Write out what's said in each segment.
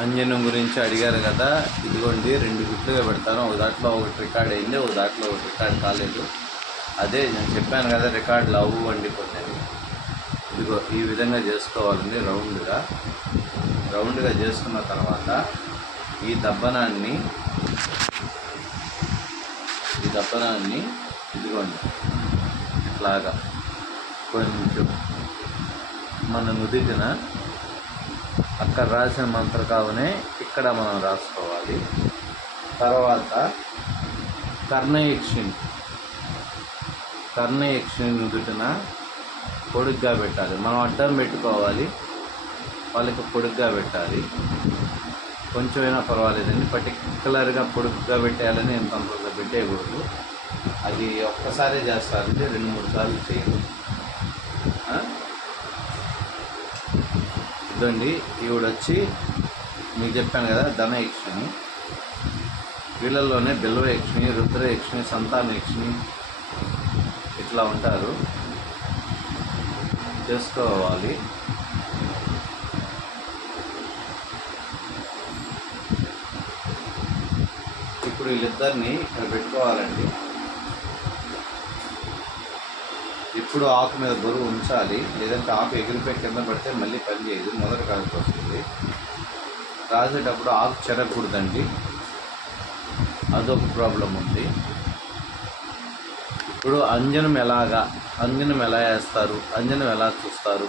అంజనం గురించి అడిగారు కదా, ఇదిగోండి 2 బిట్లుగా పెడతాను. ఒక దాంట్లో ఒకటి రికార్డ్ అయింది, ఒక దాంట్లో ఒకటి రికార్డ్ కాలేదు. అదే నేను చెప్పాను కదా, రికార్డులు అవ్వండి కొన్ని. ఇదిగో ఈ విధంగా చేసుకోవాలండి. రౌండ్గా చేసుకున్న తర్వాత ఈ దబ్బనాన్ని ఇదిగోండి ఇట్లాగా కొంచెం మన నుదిటిన అక్కడ రాసిన మంత్రకావనే ఇక్కడ మనం రాసుకోవాలి. తర్వాత కర్ణయక్షిని నుదుటిన పొడుగ్గా పెట్టాలి. మనం అడ్డం పెట్టుకోవాలి, వాళ్ళకి పొడుగ్గా పెట్టాలి. కొంచెమైనా పర్వాలేదండి, పర్టికులర్గా పొడుగ్గా పెట్టేయాలని ఎంత అంతగా పెట్టేయకూడదు. అది ఒక్కసారి చేస్తారంటే 2-3 సార్లు చేయండి. ఇదండి, ఈవిడొచ్చి మీకు చెప్పాను కదా ధనయక్షిని. వీళ్ళల్లోనే బిల్వయక్షిని, రుద్రయక్షిని, సంతానయక్షిని ఇట్లా ఉంటారు. చేసుకోవాలి. ఇప్పుడు వీళ్ళిద్దరిని ఇక్కడ పెట్టుకోవాలండి. ఇప్పుడు ఆకు మీద బరువు ఉంచాలి, లేదంటే ఆకు ఎగిరిపోయి కింద పడితే మళ్ళీ పని చేయదు, మొదటి కాలుకి వస్తుంది. రాసేటప్పుడు ఆకు చెరగకూడదండి, అదొక ప్రాబ్లం ఉంది. ఇప్పుడు అంజనం ఎలా వేస్తారు, అంజనం ఎలా చూస్తారు,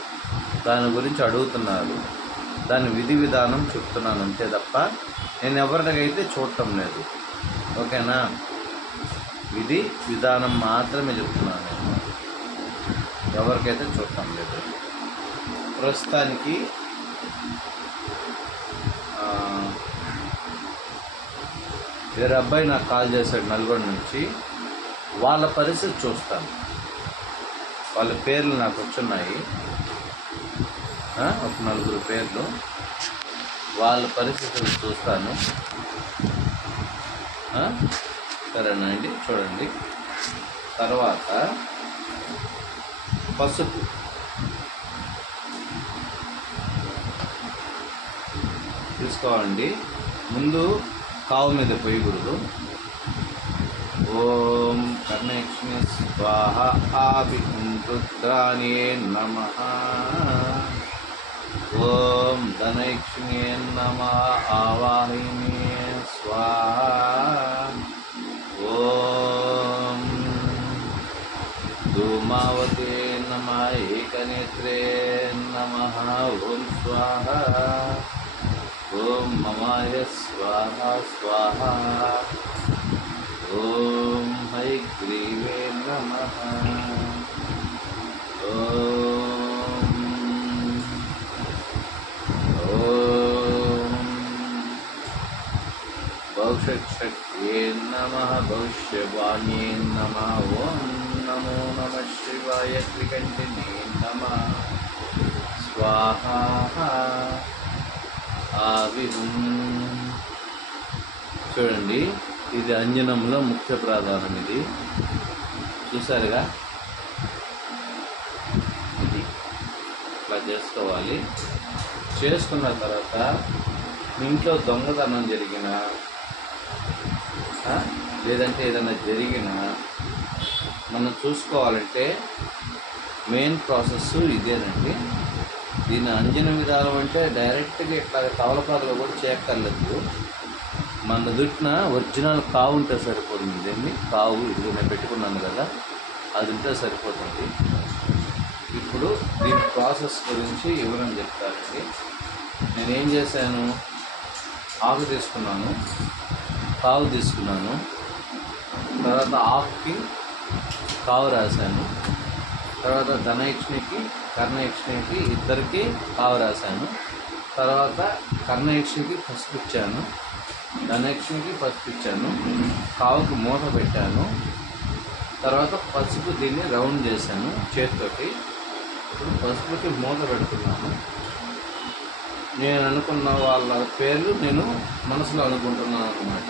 దాని గురించి అడుగుతున్నారు. దాని విధి విధానం చెప్తున్నాను అంతే తప్ప నేను ఎవరికైతే చూడటం లేదు. ఓకేనా? విధి విధానం మాత్రమే చెప్తున్నాను, నేను ఎవరికైతే చూడటం లేదు. ప్రస్తుతానికి వేరే అబ్బాయి నాకు కాల్ చేశాడు నల్గొండ నుంచి. వాళ్ళ పరిస్థితి చూస్తాను, వాళ్ళ పేర్లు నాకు వచ్చున్నాయి, ఒక 4 పేర్లు. వాళ్ళ పరిస్థితులు చూస్తాను. సరేనా అండి? చూడండి. తర్వాత పసుపు తీసుకోవాలండి. ముందు కావు మీద పోయకూడదు. ఓం కర్ణయక్షిణి స్వాహ రుద్రాణి నమః. ఓం ధనయక్షిణి నమః ఆవాహిని స్వాహ. ఓం ధూమావతే నమః ఏకనేత్రే నమః. ఓం స్వాహ. ఓం మమాయ స్వాహ స్వాహ. ఓం హైగ్రీవే నమః. ఓం భవిష్యత్యే నమః. భవిష్యవాణ్యే నమః. ఓం నమో నమః శివాయ. త్రికంఠినే నమః. స్వాహ. ఆవిహుం. చూడండి, ఇది అంజనంలో ముఖ్య ప్రాధాన్యం. ఇది చూసారుగా, ఇది ఇట్లా చేసుకోవాలి. చేసుకున్న తర్వాత మీ ఇంట్లో దొంగతనం జరిగినా లేదంటే ఏదైనా జరిగినా మనం చూసుకోవాలంటే మెయిన్ ప్రాసెస్ ఇదేనండి. దీని అంజన విధానం అంటే డైరెక్ట్గా ఇట్లా తవలపాదులో కూడా చేయక్కర్లేదు. మన దుట్టిన ఒరిజినల్ కావు ఉంటే సరిపోతుంది. దీన్ని కావు ఇది నేను పెట్టుకున్నాను కదా, అది ఉంటే సరిపోతుంది. ఇప్పుడు దీని ప్రాసెస్ గురించి వివరం చెప్తానండి. నేనేం చేశాను, ఆకు తీసుకున్నాను, కావు తీసుకున్నాను, తర్వాత ఆకుకి కావు రాశాను, తర్వాత ధనయక్షిణికి కర్ణయక్షిణికి ఇద్దరికి కావు రాశాను, తర్వాత కర్ణయక్షిణికి పసుపు ఇచ్చాను, ధనయక్షిణికి పసుపు ఇచ్చాను, కావుకి మూత పెట్టాను, తర్వాత పసుపు దీన్ని రౌండ్ చేశాను చేతితోటి. ఇప్పుడు పసుపుకి మూత పెడుతున్నాను. నేను అనుకున్న వాళ్ళ పేర్లు నేను మనసులో అనుకుంటున్నాను అన్నమాట.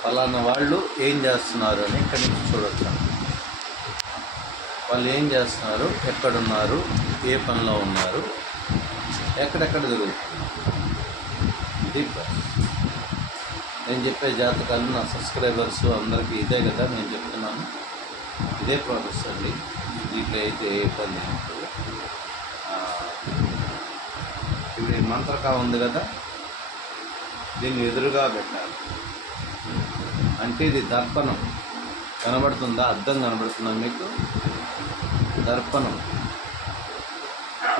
ఫలానా వాళ్ళు ఏం చేస్తున్నారు అని ఇక్కడి నుంచి చూడొచ్చు. వాళ్ళు ఏం చేస్తున్నారు, ఎక్కడున్నారు, ఏ పనిలో ఉన్నారు ఎక్కడెక్కడ జరుగుతుంది. ఇది నేను చెప్పే జాతకాలు నా సబ్స్క్రైబర్స్ అందరికీ ఇదే కదా నేను చెప్తున్నాను. ఇదే ప్రాసెస్ అండి. దీంట్లో అయితే ఏ ఇబ్బంది లేదు. ఇప్పుడు ఈ మంత్రకా ఉంది కదా, దీన్ని ఎదురుగా పెట్టాలి. అంటే ఇది దర్పణం కనబడుతుందా? అద్దం కనబడుతుందా మీకు? దర్పణం.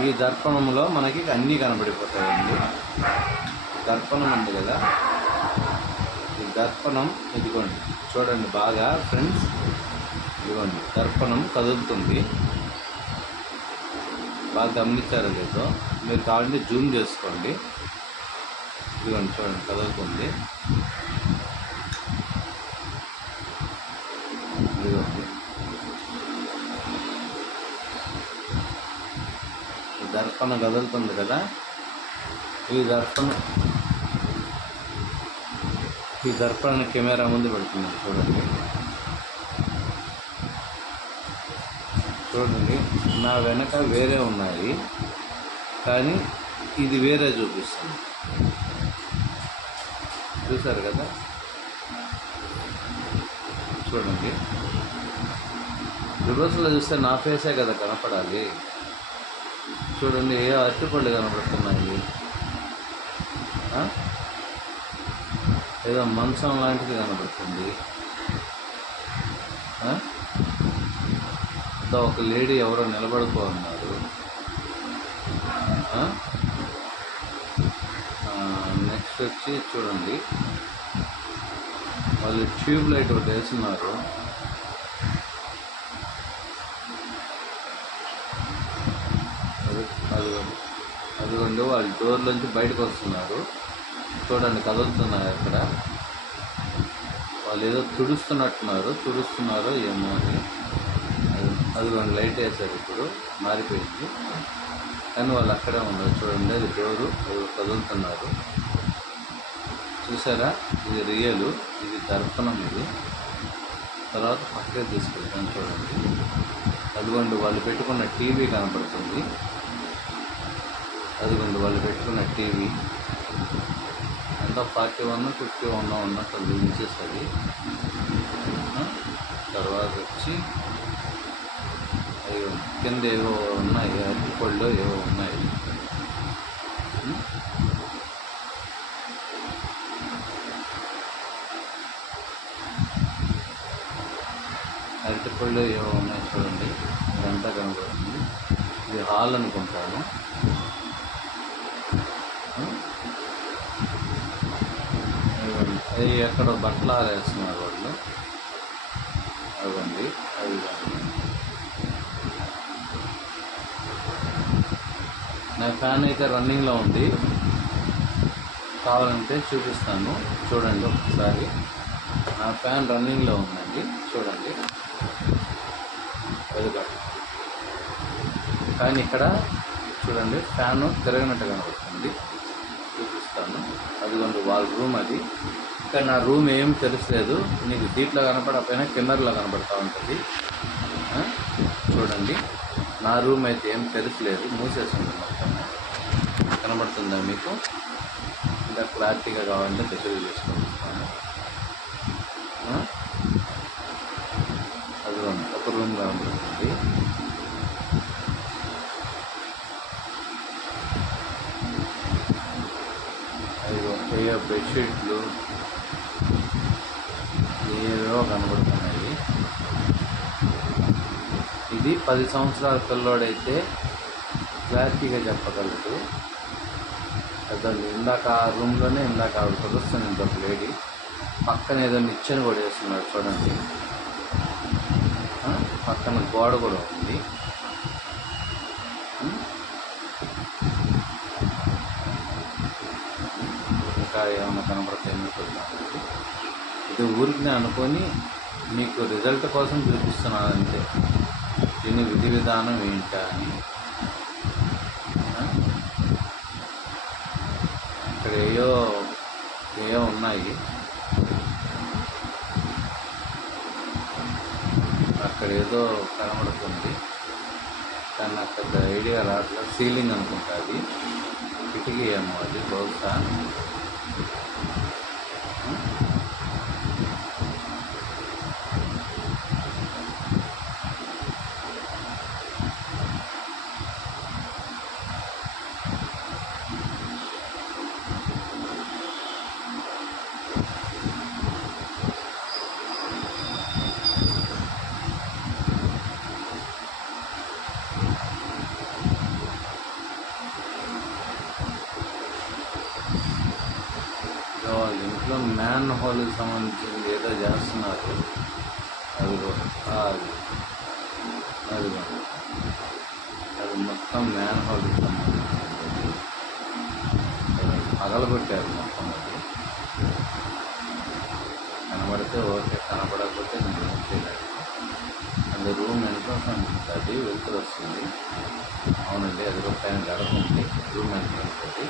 ఈ దర్పణంలో మనకి అన్నీ కనబడిపోతాయండి. దర్పణం ఉంది కదా, ఈ దర్పణం ఇదిగోండి, చూడండి బాగా ఫ్రెండ్స్. ఇదిగోండి దర్పణం కదులుతుంది. బాగా గమనించారో లేదో మీరు కావాలంటే జూమ్ చేసుకోండి. ఇదిగోండి చూడండి కదులుతుంది. ఇదిగోండి దర్పణం కదులుతుంది కదా, ఈ దర్పణ కెమెరా ముందు పెడుతుంది. చూడండి నా వెనక వేరే ఉన్నాయి, కానీ ఇది వేరే చూపిస్తుంది. చూసారు కదా, చూడండి రివర్స్లో చూస్తే నా ఫేసే కదా కనపడాలి. చూడండి ఏ అరటిపళ్ళు కనపడుతున్నాయి, ఏదో మంచం లాంటిది కనబడుతుంది. ఒక లేడీ ఎవరో నిలబడుకో ఉన్నారు. నెక్స్ట్ వచ్చి చూడండి వాళ్ళు ట్యూబ్ లైట్ ఒకటి వేస్తున్నారు. అదిగోండి వాళ్ళు డోర్లోంచి బయటకు వస్తున్నారు. చూడండి కదులుతున్నారు. అక్కడ వాళ్ళు ఏదో తుడుస్తున్నారో ఏమో అని. అదిగోండి లైట్ వేశారు, ఇప్పుడు మారిపోయింది, కానీ వాళ్ళు అక్కడే ఉన్నారు. చూడండి అది డోరు, కదులుతున్నారు. చూసారా, ఇది రియలు, ఇది దర్పణం. ఇది తర్వాత పక్కనే తీసుకెళ్తాను. చూడండి అదిగోండి వాళ్ళు పెట్టుకున్న టీవీ కనపడుతుంది. అదిగోండి వాళ్ళు పెట్టుకున్న టీవీ ఎంత 41, 51 ఉన్నట్టు ఇంచెస్ అది. తర్వాత వచ్చి అయ్యో కింద ఏవో ఉన్నాయి, అరటిపళ్ళు ఏవో ఉన్నాయి. అరటిపళ్ళు ఏవో ఉన్నాయి చూడండి, ఇదంతా కనబడుతుంది. ఇది హాల్ అనుకుంటాను. అవి ఎక్కడో బట్టలు ఆరేస్తున్నారు వాళ్ళు. అవ్వండి అవి నా ఫ్యాన్ అయితే రన్నింగ్లో ఉంది, కావాలంటే చూపిస్తాను. చూడండి ఒకసారి, నా ఫ్యాన్ రన్నింగ్లో ఉందండి. చూడండి ఎదుగుతుంది, కానీ ఇక్కడ చూడండి ఫ్యాను తిరగనట్టు కనబడుతుంది. చూపిస్తాను. అదిగోండి వాళ్ళ రూమ్ అది. ఇక్కడ నా రూమ్ ఏం తెలుసలేదు, నీకు దీంట్లో కనపడకపోయినా కిందర్లో కనబడుతూ ఉంటుంది. చూడండి నా రూమ్ అయితే ఏం తెలుసలేదు, మూసేస్తుంది మొత్తం. కనబడుతుందా మీకు? ఇంకా క్లారిటీగా కావాలంటే దగ్గర చేసుకుంటాను. అదిగోండి ఒక రూమ్ కనబడుతుంది. అయ్యో బెడ్షీట్లు ఏవో కనబడుతున్నాయి. ఇది 10 సంవత్సరాల పిల్లోడైతే క్లారిటీగా చెప్పగలదు. అదండి ఇందాక ఆ రూమ్లోనే ఇందాక ఆవిడ ప్రదర్శన ఒక లేడీ పక్కన ఏదో నిచ్చెన కూడా వేస్తున్నాడు. చూడండి పక్కన గోడ కూడా ఉంది. ఇంకా ఏమైనా కనబడతాయని చూద్దాం. ఇది ఊరికి అనుకొని మీకు రిజల్ట్ కోసం చూపిస్తున్నాను అంతే. దీని విధి విధానం ఏంటా అని. ఇక్కడ ఏయో ఉన్నాయి. అక్కడ ఏదో కనబడుతుంది, కానీ నాకు పెద్ద ఐడియా రావట్లేదు. సీలింగ్ అనుకుంటుంది. కిటికీ ఏమో అది బహుశా. వాళ్ళ ఇంట్లో మ్యాన్ హోల్కి సంబంధించింది ఏదో చేస్తున్నారు. అదిగో అది అదిగో అది మొత్తం మ్యాన్ హోల్కి సంబంధించింది. పగలగొట్టారు మొత్తం. అది కనబడితే ఓకే, కనబడకపోతే నేను ఏం చేయలేదు. అది రూమ్ ఎంట్రన్స్ ఉంటుంది, వెళ్తురు వస్తుంది. అవునండి, అది ఒక పైన గడప ఉంది, రూమ్ ఎంట్రన్స్ అది.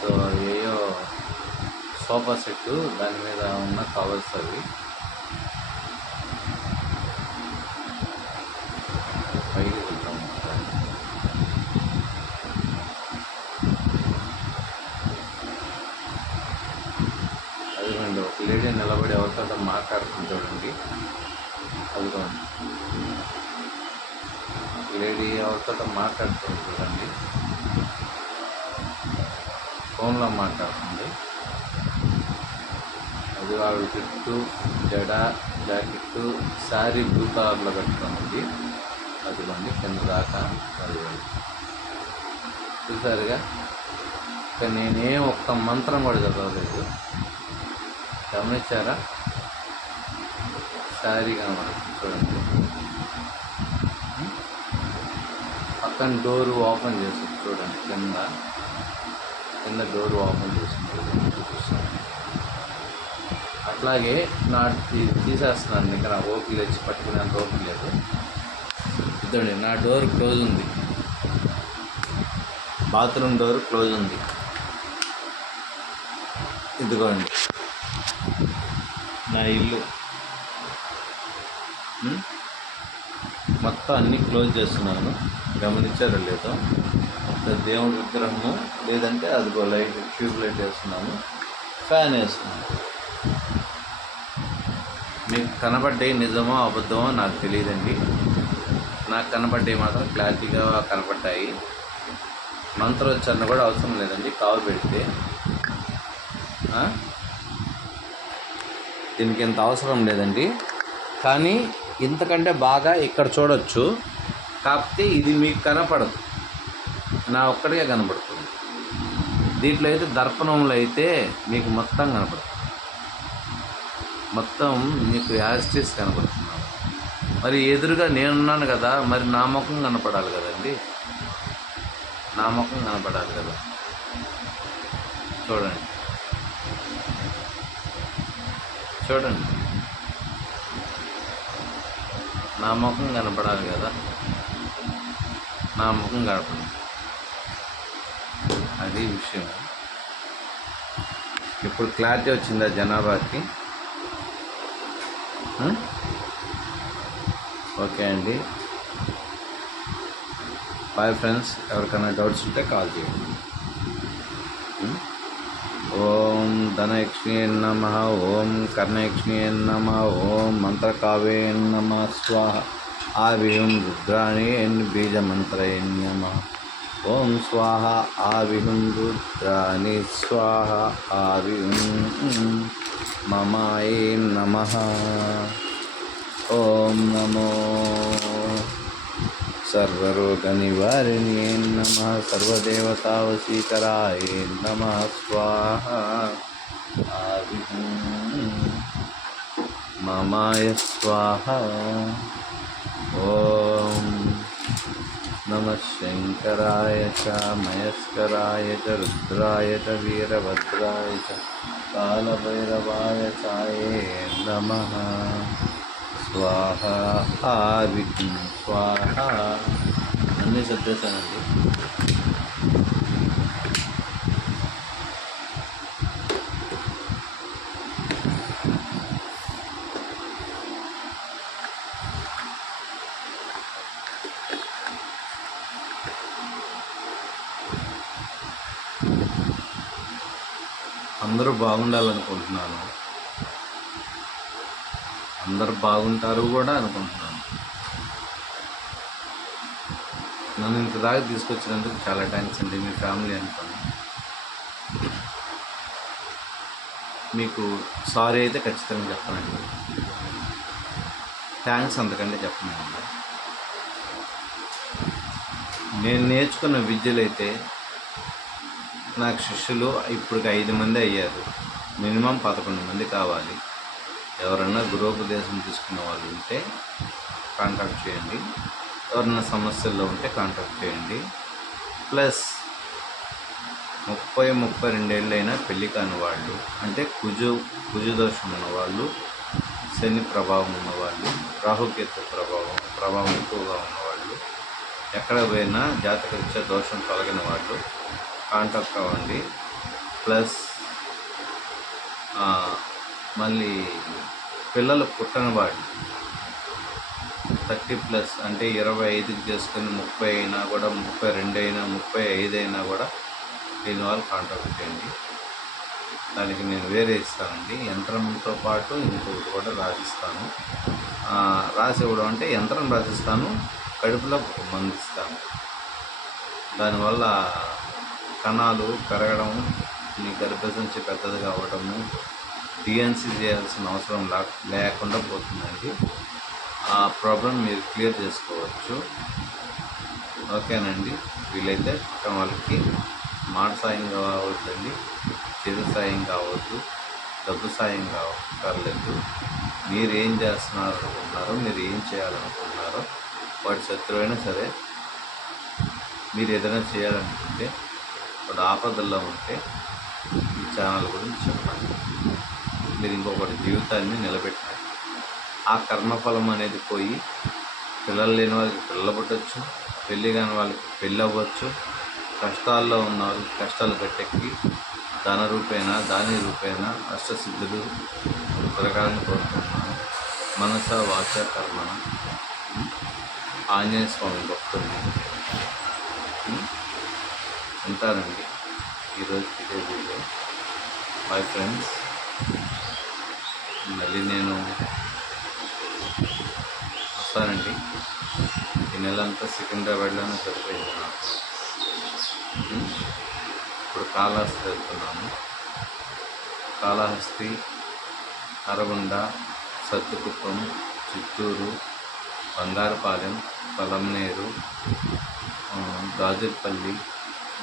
సో ఏయో సోఫా సెట్, దాని మీద ఉన్న కవర్స్ అవి. పైకి వెళ్తాం. అదిగోండి, ఒక లేడీ నిలబడి ఎవరితో మాట్లాడుతుంది చూడండి. అదిగోండి, లేడీ ఎవరితో మాట్లాడుతుంది చూడండి, ఫోన్లో మాట్లాడుతుంది. అది వాళ్ళ చుట్టూ జడ, జాకెట్టు, శారీ బ్లూ కలర్లో కట్టుకున్నది. అదిగోండి కింద దాకా. అదిగోండి చూసారుగా. ఇక నేనేం ఒక్క మంత్రం కూడా చదవలేదు, గమనించారా? శారీ కనబడుతుంది చూడండి. పక్కన డోరు ఓపెన్ చేసి చూడండి, కింద డోర్ ఓపెన్ చేసింది చూపిస్తాను. అట్లాగే తీసేస్తున్నాను, ఇంకా నా ఓపిక తెచ్చి పట్టుకునేంత ఓపిక లేదు. ఇదండి, నా డోర్ క్లోజ్ ఉంది, బాత్రూమ్ డోర్ క్లోజ్ ఉంది. ఇదిగోండి నా ఇల్లు మొత్తం అన్నీ క్లోజ్ చేస్తున్నాను, గమనించారో లేదో. దేవుడి విగ్రహము లేదంటే అదిగో లైట్, ట్యూబ్ లైట్ వేస్తున్నాను, ఫ్యాన్ వేస్తున్నాను. మీకు కనబడ్డాయి నిజమో అబద్ధమో నాకు తెలియదండి. నాకు కనబడ్డాయి మాత్రం క్లారిటీగా కనపడ్డాయి. మంత్రోచ్చారణ కూడా అవసరం లేదండి, కావు పెడితే. దీనికి ఇంత అవసరం లేదండి, కానీ ఇంతకంటే బాగా ఇక్కడ చూడొచ్చు. కాకపోతే ఇది మీకు కనపడదు, నా ఒక్కడికే కనపడుతుంది. దీంట్లో అయితే దర్పణంలో అయితే మీకు మొత్తం కనపడుతుంది, మొత్తం మీకు యాస్టిస్ కనపడుతున్నాను. మరి ఎదురుగా నేనున్నాను కదా, మరి నా ముఖం కనపడాలి కదండి, నా ముఖం కనపడాలి కదా. చూడండి చూడండి, నా ముఖం కనపడాలి కదా, నా ముఖం కనపడదు. అది విషయం. ఇప్పుడు క్లారిటీ వచ్చిందా జనాభాకి? ఓకే అండి, బాయ్ ఫ్రెండ్స్. ఎవరికైనా డౌట్స్ ఉంటే కాల్ చేయండి. ఓం ధనయక్ష్మీ నమః, ఓం కర్ణయక్ష్మీ నమః, ఓం మంత్రకావ్యే నమః స్వాహ. ఆవిహం రుద్రాణి బీజమంత్రై నమః. ఓం స్వాహ ఆవిహం రుద్రాణి స్వాహ. ఆవిహం మమాయే నమః. ఓం నమో సర్వరోగనివారిణ్యే నమః. సర్వదేవతావశీకరాయ నమః స్వాహ. ఆవిహం మమాయ స్వాహ. ఓం నమః శంకరాయ చ మయస్కరాయ చ రుద్రాయ చ వీరభద్రాయ చ కాలభైరవాయ చాయే నమః. స్వాహ. ఆవిహం స్వాహ. అన్నీ సర్దేశానండి. అందరూ బాగుండాలనుకుంటున్నాను, అందరూ బాగుంటారు కూడా అనుకుంటున్నాను. నన్ను ఇంత దాకా తీసుకొచ్చినందుకు చాలా థ్యాంక్స్ అండి. మీ ఫ్యామిలీ అనుకోండి. మీకు సారీ అయితే ఖచ్చితంగా చెప్పనండి, థ్యాంక్స్ అంతకంటే చెప్పనండి. నేను నేర్చుకున్న విద్యలు అయితే నాకు శిష్యులు ఇప్పటికి 5 మంది అయ్యారు. మినిమం 11 మంది కావాలి. ఎవరన్నా గురోపదేశం తీసుకున్న వాళ్ళు ఉంటే కాంటాక్ట్ చేయండి. ఎవరన్నా సమస్యల్లో ఉంటే కాంటాక్ట్ చేయండి. ప్లస్ 30-32 ఏళ్ళైనా పెళ్ళి కాని వాళ్ళు, అంటే కుజదోషం ఉన్నవాళ్ళు, శని ప్రభావం ఉన్నవాళ్ళు, రాహుకేతు ప్రభావం ఎక్కువగా ఉన్నవాళ్ళు, ఎక్కడ పోయినా జాతకరీత్యా దోషం తొలగిన వాళ్ళు కాంటాక్ట్ అవ్వండి. ప్లస్ మళ్ళీ పిల్లలు పుట్టని వాళ్ళు 30+ అంటే 25కి చేసుకుని 30 అయినా కూడా, 32 అయినా, 35 అయినా కూడా దీని వాళ్ళు కాంటాక్ట్ చేయండి. దానికి నేను వేరే ఇస్తానండి, యంత్రంతో పాటు ఇంకొకటి కూడా రాసిస్తాను. రాసి ఇవ్వడం అంటే యంత్రం రాసిస్తాను, కడుపులో మందు ఇస్తాను. దానివల్ల కణాలు పెరగడం, మీ గర్భసంచి పెద్దదిగా అవ్వడము, డిఎన్సీ చేయాల్సిన అవసరం లేకుండా పోతుందండి. ఆ ప్రాబ్లం మీరు క్లియర్ చేసుకోవచ్చు. ఓకేనండి. వీలైతే పక్కన వాళ్ళకి మాట సాయం కావద్దండి, చేతి సాయం కావద్దు, డబ్బు సాయం కావక్కర్లేదు. మీరు ఏం చేస్తున్నారనుకుంటున్నారో, మీరు ఏం చేయాలనుకుంటున్నారో, వాడి శత్రువైనా సరే మీరు ఏదైనా చేయాలనుకుంటే, వాడు ఆపదల్లో ఉంటే ఈ ఛానల్ గురించి చెప్పండి. మీరు ఇంకొకటి జీవితాన్ని నిలబెట్టాలి. ఆ కర్మఫలం అనేది పోయి పిల్లలు లేని వాళ్ళకి పిల్లలు పుట్టచ్చు, పెళ్ళి కాని వాళ్ళకి పెళ్ళి అవ్వచ్చు, కష్టాల్లో ఉన్న వాళ్ళకి కష్టాలు గట్టెక్కి దాని రూపేణ అష్టసిద్ధులు దొరకాలని కోరుకుంటున్నాను. మనస వాచ కర్మణ. ఆంజనేయ స్వామి భక్తుల్ని ఉంటానండి. ఈరోజు ఇదే వీడియో. Bye friends. మళ్ళీ నేను వస్తానండి. ఈ నెలంతా సికింద్రాబాద్లోనే సరిపోయింది నాకు. ఇప్పుడు కాళహస్తి వెళ్తున్నాను. కాళహస్తి, అరగుండ, సత్తుకుప్పం, చిత్తూరు, బంగారుపాలెం, పలమనేరు, గాజులపల్లి,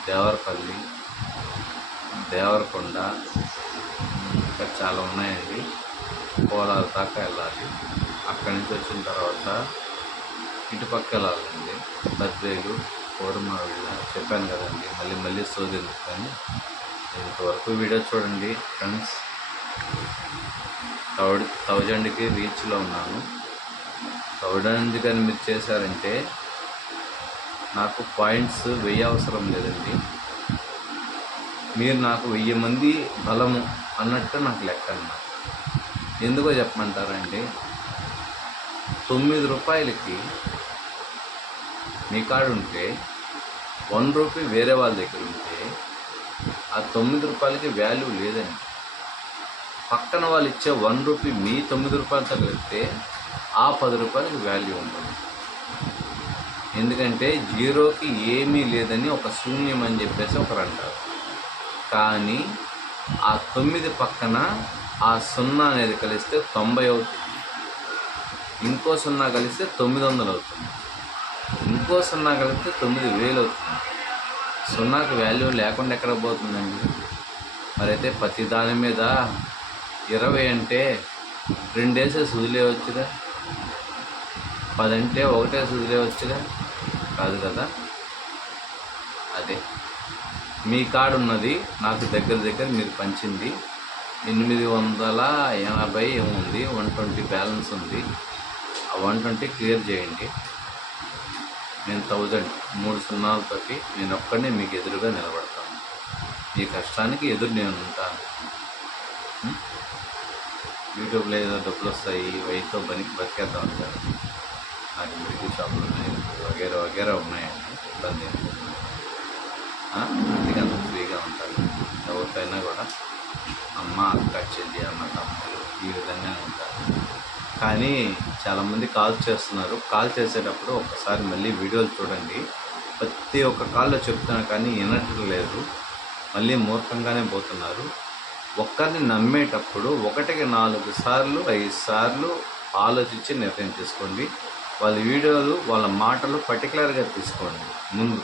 దేవరపల్లి, దేవరకొండ, ఇంకా చాలా ఉన్నాయండి. కోలారు దాకా వెళ్ళాలి. అక్కడి నుంచి వచ్చిన తర్వాత ఇటుపక్క వెళ్ళాలండి, బద్వేలు, కోరమావిళ్ళ. చెప్పాను కదండి, మళ్ళీ సోదరు. కానీ ఇంతవరకు వీడియో చూడండి ఫ్రెండ్స్. 1000కి రీచ్లో ఉన్నాను. 1000 కానీ మీరు చేశారంటే నాకు పాయింట్స్ 1000 అవసరం లేదండి. మీరు నాకు 1000 మంది బలము అన్నట్టు నాకు లెక్క అన్నమాట. ఎందుకో చెప్పమంటారండి, 9 రూపాయలకి మీ కాడ ఉంటే 1 రూపీ వేరే వాళ్ళ దగ్గర ఉంటే ఆ 9 రూపాయలకి వాల్యూ లేదండి. పక్కన వాళ్ళు ఇచ్చే 1 రూపీ మీ 9 రూపాయలతో కలిపితే ఆ 10 రూపాయలకి వాల్యూ ఉంటుంది. ఎందుకంటే జీరోకి ఏమీ లేదని ఒక శూన్యం అని చెప్పేసి ఒకరు అంటారు. కానీ ఆ 9 పక్కన ఆ 0 అనేది కలిస్తే 90 అవుతుంది. ఇంకో 0 కలిస్తే 900 అవుతుంది. ఇంకో 0 కలిపితే 9000 అవుతుంది. 0కి వాల్యూ లేకుండా ఎక్కడ పోతుందండి? మరైతే ప్రతి దాని మీద 20 అంటే 2 వేసేసి వదిలేయవచ్చుగా, 10 అంటే 1 వేసి వదిలేయవచ్చుగా. కాదు కదా. అదే మీ కార్డు ఉన్నది నాకు దగ్గర మీరు పంచింది 880 ఏముంది, 120 బ్యాలెన్స్ ఉంది. ఆ 120 క్లియర్ చేయండి. నేను 1000 3 సున్నాలతోటి నేను ఒక్కడే మీకు ఎదురుగా నిలబడతాను. మీ కష్టానికి ఎదురు నేను ఉంటాను. యూట్యూబ్లో ఏదో డబ్బులు వస్తాయి, వైతో బతికేద్దాం అంటారు. నాకు మెడికల్ షాపులు ఉన్నాయి, వగేరా ఉన్నాయండి. ఇబ్బంది అందుకే అంత ఫ్రీగా ఉంటాను ఎవరికైనా కూడా. అమ్మ, అక్క, చెల్లి, అన్న, తమ్ముడు ఈ విధంగా ఉంటారు. కానీ చాలామంది కాల్ చేస్తున్నారు. కాల్ చేసేటప్పుడు ఒక్కసారి మళ్ళీ వీడియోలు చూడండి. ప్రతి ఒక్క కాల్లో చెప్తున్నాను కానీ వినటం లేదు. మళ్ళీ మూర్ఖంగానే పోతున్నారు. ఒక్కరిని నమ్మేటప్పుడు 1కి 4 సార్లు 5 సార్లు ఆలోచించి నిర్ణయం తీసుకోండి. వాళ్ళ వీడియోలు వాళ్ళ మాటలు పర్టికులర్గా తీసుకోండి. ముందు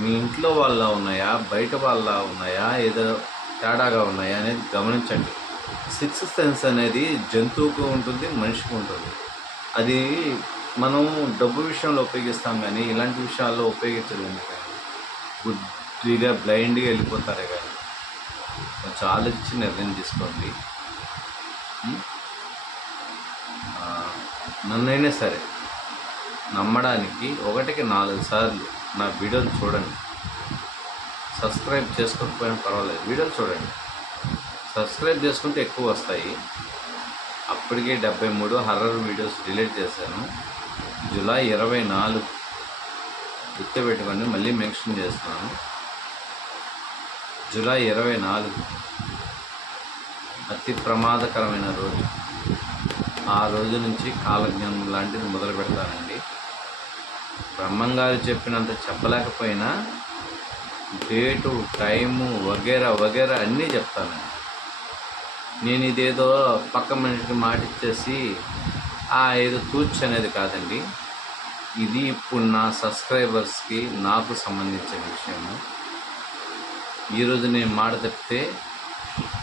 మీ ఇంట్లో వాళ్ళ ఉన్నాయా, బయట వాళ్ళ ఉన్నాయా, ఏదో తేడాగా ఉన్నాయా అనేది గమనించండి. సిక్స్త్ సెన్స్ అనేది జంతువుకు ఉంటుంది, మనిషికి ఉంటుంది. అది మనం డబ్బు విషయంలో ఉపయోగిస్తాం కానీ ఇలాంటి విషయాల్లో ఉపయోగించలేదు. కానీ గుడ్డిగా బ్లైండ్గా వెళ్ళిపోతారే కానీ కొంచెం ఆలోచించి నిర్ణయం తీసుకోండి. నన్నైనా సరే నమ్మడానికి 1కి 4 సార్లు నా వీడియోలు చూడండి. సబ్స్క్రైబ్ చేసుకోకపోయినా పర్వాలేదు, వీడియోలు చూడండి. సబ్స్క్రైబ్ చేసుకుంటే ఎక్కువ వస్తాయి. అప్పటికే 73 హర్రర్ వీడియోస్ డిలీట్ చేశాను. జూలై 24 గుర్తుపెట్టుకొని మళ్ళీ మెన్షన్ చేస్తున్నాను. జూలై 24 అతి ప్రమాదకరమైన రోజు. ఆ రోజు నుంచి కాలజ్ఞానం లాంటిది మొదలు పెడతానండి. బ్రహ్మంగారు చెప్పినంత చెప్పలేకపోయినా డేటు, టైము వగేరా వగేరా అన్నీ చెప్తానండి. నేను ఇదేదో పక్క మనిషికి మాటిచ్చేసి ఏదో తూచ్ అనేది కాదండి. ఇది ఇప్పుడు నా సబ్స్క్రైబర్స్కి నాకు సంబంధించిన విషయము. ఈరోజు నేను మాట తప్పితే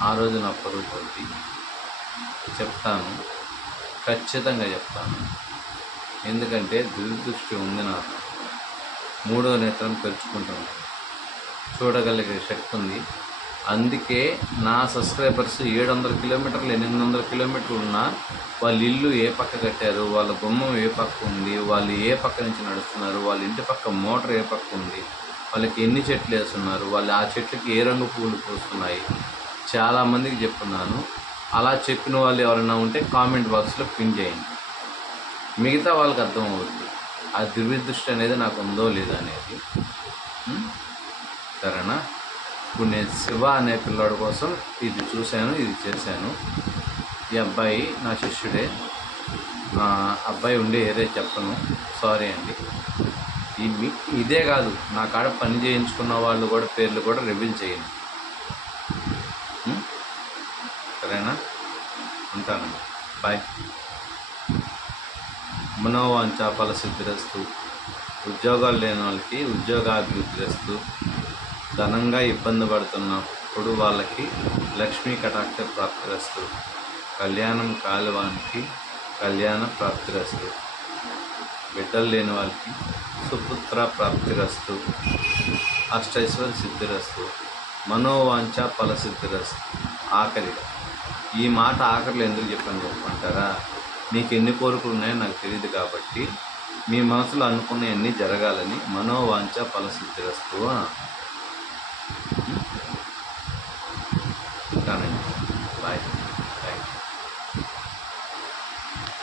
ఆ రోజు నా పరువు పోద్ది. చెప్తాను, ఖచ్చితంగా చెప్తాను. ఎందుకంటే దురదృష్టి ఉంది నాకు. 3వ నేత్రం పెంచుకుంటుంది, చూడగలిగే శక్తి ఉంది. అందుకే నా సబ్స్క్రైబర్స్ 700 కిలోమీటర్లు 800 కిలోమీటర్లు ఉన్నా వాళ్ళ ఇల్లు ఏ పక్క కట్టారు, వాళ్ళ గుమ్మం ఏ పక్క ఉంది, వాళ్ళు ఏ పక్క నుంచి నడుస్తున్నారు, వాళ్ళ ఇంటి పక్క మోటార్ ఏ పక్క ఉంది, వాళ్ళకి ఎన్ని చెట్లు వేస్తున్నారు, వాళ్ళు ఆ చెట్లకి ఏ రంగు పువ్వులు పూస్తున్నాయి చాలామందికి చెప్తున్నాను. అలా చెప్పిన వాళ్ళు ఎవరైనా ఉంటే కామెంట్ బాక్స్లో పిన్ చేయండి. మిగతా వాళ్ళకి అర్థమవుతుంది ఆ దుర్విదృష్టి అనేది నాకు ఉందో లేదా అనేది. సరేనా? ఇప్పుడు నేను శివ అనే పిల్లాడి కోసం ఇది చూశాను, ఇది చేశాను. ఈ అబ్బాయి నా శిష్యుడే. అబ్బాయి ఉండే ఏరే చెప్పను, సారీ అండి. ఇదే కాదు, నా కాడ పని చేయించుకున్న వాళ్ళు కూడా పేర్లు కూడా రివీల్ చేయండి. సరేనా? ఉంటానండి, బాయ్. మనోవాంఛ ఫలసిద్ధిరస్తు. ఉద్యోగాలు లేని వాళ్ళకి ఉద్యోగాభివృద్ధిరస్తు. ధనంగా ఇబ్బంది పడుతున్నప్పుడు వాళ్ళకి లక్ష్మీ కటాక్ష ప్రాప్తిరస్తు. కళ్యాణం కాలువానికి కళ్యాణ ప్రాప్తిరస్తు. బిడ్డలు లేని వాళ్ళకి సుపుత్ర ప్రాప్తిరస్తు. అష్టైశ్వర్య సిద్ధిరస్తు. మనోవాంఛ ఫలసిద్ధిరస్తు. ఆఖరిగా ఈ మాట ఆఖరిలో ఎందుకు చెప్పాను చెప్పమంటారా? నీకు ఎన్ని కోరికలు ఉన్నాయో నాకు తెలియదు కాబట్టి మీ మనసులో అనుకున్నవన్నీ జరగాలని మనోవాంఛ ఫలసిద్ధిరస్తు. ఉంటానండి, బాయ్.